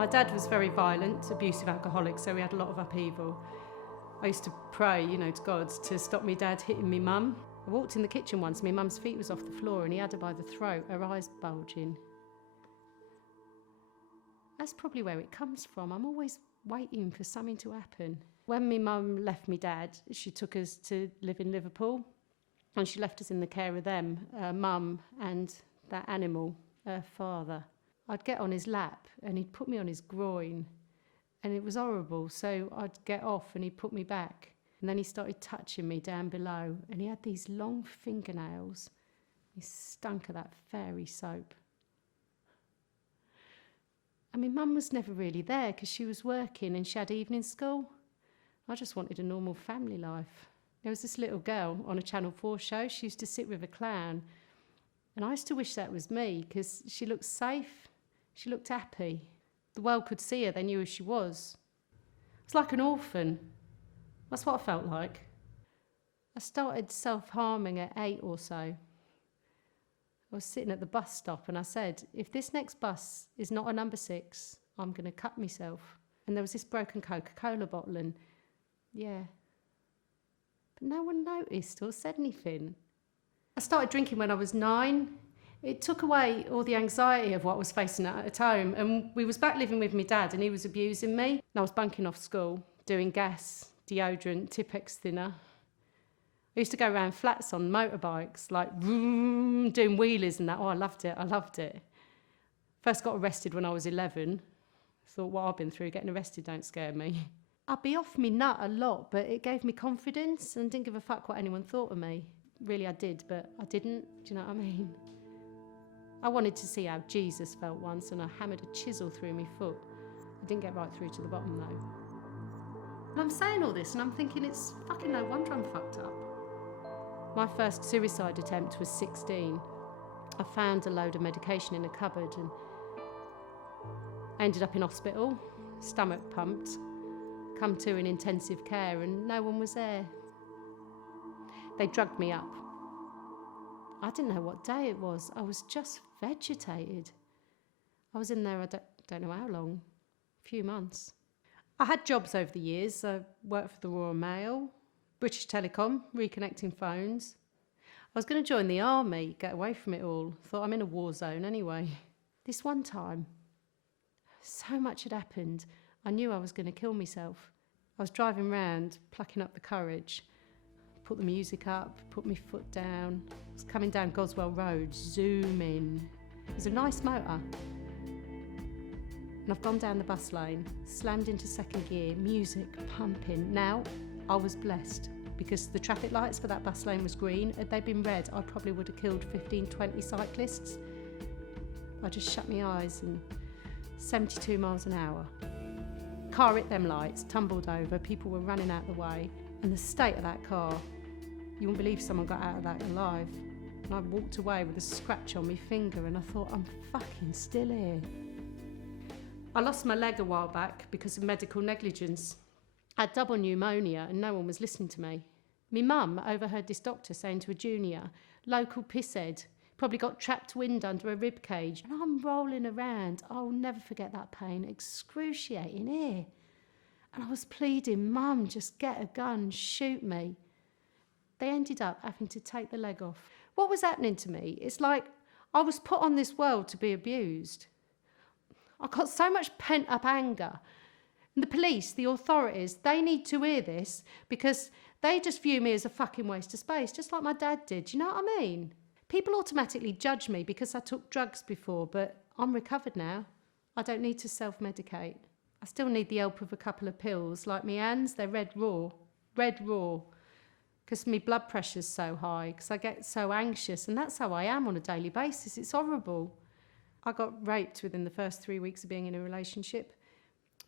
My dad was very violent, abusive alcoholic, so we had a lot of upheaval. I used to pray, to God to stop me dad hitting me mum. I walked in the kitchen once, my mum's feet was off the floor and he had her by the throat, her eyes bulging. That's probably where it comes from. I'm always waiting for something to happen. When my mum left me dad, she took us to live in Liverpool and she left us in the care of them, mum and that animal, her father. I'd get on his lap and he'd put me on his groin and it was horrible. So I'd get off and he'd put me back. And then he started touching me down below and he had these long fingernails. He stunk of that fairy soap. I mean, mum was never really there because she was working and she had evening school. I just wanted a normal family life. There was this little girl on a Channel 4 show. She used to sit with a clown. And I used to wish that was me because she looked safe. She looked happy. The world could see her. They knew who she was. It's like an orphan. That's what I felt like. I started self-harming at 8 or so. I was sitting at the bus stop and I said, if this next bus is not a number 6, I'm going to cut myself. And there was this broken Coca-Cola bottle and, yeah. But no one noticed or said anything. I started drinking when I was 9. It took away all the anxiety of what I was facing at home. And we was back living with my dad and he was abusing me. And I was bunking off school, doing gas, deodorant, Tipex thinner. I used to go around flats on motorbikes, like doing wheelies and that. Oh, I loved it. First got arrested when I was 11. Thought what I've been through, getting arrested don't scare me. I'd be off me nut a lot, but it gave me confidence and didn't give a fuck what anyone thought of me. Really, I did, but I didn't. Do you know what I mean? I wanted to see how Jesus felt once, and I hammered a chisel through my foot. I didn't get right through to the bottom, though. And I'm saying all this, and I'm thinking it's fucking no wonder I'm fucked up. My first suicide attempt was 16. I found a load of medication in a cupboard, and I ended up in hospital, stomach pumped, come to in intensive care, and no one was there. They drugged me up. I didn't know what day it was. I was just vegetated. I was in there, I don't know how long, a few months. I had jobs over the years. I worked for the Royal Mail, British Telecom, reconnecting phones. I was going to join the army, get away from it all. Thought I'm in a war zone anyway. This one time, so much had happened. I knew I was going to kill myself. I was driving round, plucking up the courage. Put the music up, put my foot down. I was coming down Goswell Road, zooming. It was a nice motor. And I've gone down the bus lane, slammed into second gear, music pumping. Now, I was blessed because the traffic lights for that bus lane was green. Had they been red, I probably would have killed 15, 20 cyclists. I just shut my eyes and 72 miles an hour. Car hit them lights, tumbled over, people were running out the way. And the state of that car, you wouldn't believe someone got out of that alive. And I walked away with a scratch on my finger and I thought, I'm fucking still here. I lost my leg a while back because of medical negligence. I had double pneumonia and no one was listening to me. My mum overheard this doctor saying to a junior, local pisshead, probably got trapped wind under a rib cage. And I'm rolling around. I'll never forget that pain, excruciating here. And I was pleading, Mum, just get a gun, shoot me. They ended up having to take the leg off. What was happening to me? It's like I was put on this world to be abused. I got so much pent-up anger. And the police, the authorities, they need to hear this because they just view me as a fucking waste of space, just like my dad did. Do you know what I mean? People automatically judge me because I took drugs before, but I'm recovered now. I don't need to self-medicate. I still need the help of a couple of pills, like my hands, they're red raw, because my blood pressure's so high, because I get so anxious, and that's how I am on a daily basis. It's horrible. I got raped within the first 3 weeks of being in a relationship.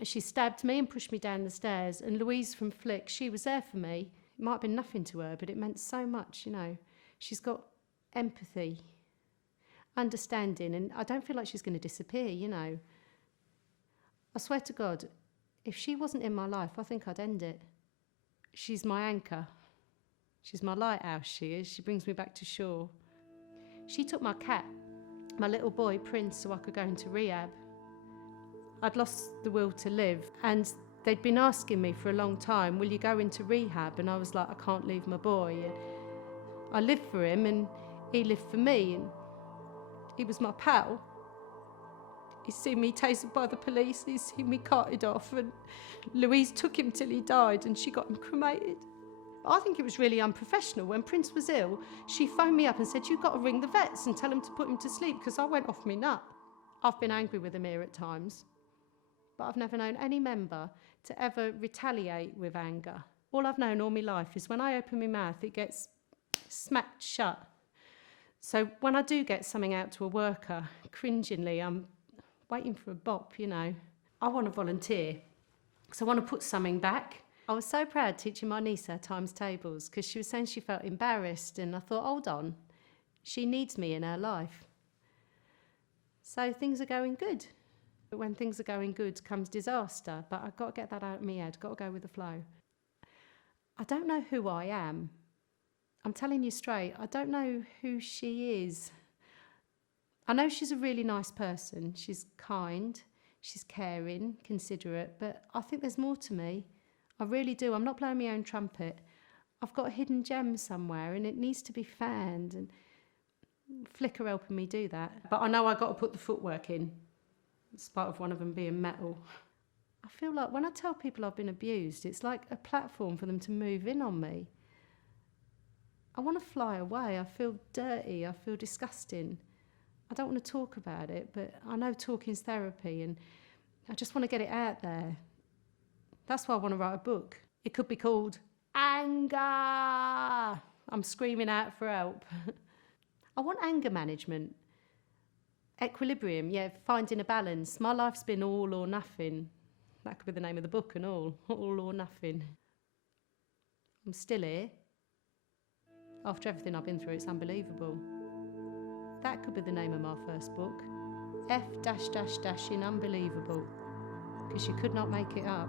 She stabbed me and pushed me down the stairs, and Louise from Flick, she was there for me. It might have been nothing to her, but it meant so much, you know. She's got empathy, understanding, and I don't feel like she's going to disappear, you know. I swear to God, if she wasn't in my life, I think I'd end it. She's my anchor. She's my lighthouse, she is. She brings me back to shore. She took my cat, my little boy, Prince, so I could go into rehab. I'd lost the will to live, and they'd been asking me for a long time, will you go into rehab? And I was like, I can't leave my boy. And I lived for him and he lived for me, and he was my pal. He's seen me tasered by the police, he's seen me carted off, and Louise took him till he died and she got him cremated. I think it was really unprofessional. When Prince was ill, she phoned me up and said, you've got to ring the vets and tell them to put him to sleep, because I went off me nut. I've been angry with Amir at times, but I've never known any member to ever retaliate with anger. All I've known all my life is when I open my mouth, it gets smacked shut. So when I do get something out to a worker, cringingly, I'm waiting for a bop, you know. I want to volunteer, because I want to put something back. I was so proud teaching my niece her times tables, because she was saying she felt embarrassed, and I thought, hold on, she needs me in her life. So things are going good. But when things are going good comes disaster, but I've got to get that out of my head, got to go with the flow. I don't know who I am. I'm telling you straight, I don't know who she is. I know she's a really nice person. She's kind, she's caring, considerate, but I think there's more to me. I really do. I'm not blowing my own trumpet. I've got a hidden gem somewhere and it needs to be found, and Flickr helping me do that. But I know I've got to put the footwork in, in spite of one of them being metal. I feel like when I tell people I've been abused, it's like a platform for them to move in on me. I want to fly away. I feel dirty. I feel disgusting. I don't want to talk about it, but I know talking's therapy, and I just want to get it out there. That's why I want to write a book. It could be called Anger. I'm screaming out for help. I want anger management. Equilibrium, yeah, finding a balance. My life's been all or nothing. That could be the name of the book and all or nothing. I'm still here. After everything I've been through, it's unbelievable. That could be the name of my first book. F in unbelievable. Because you could not make it up.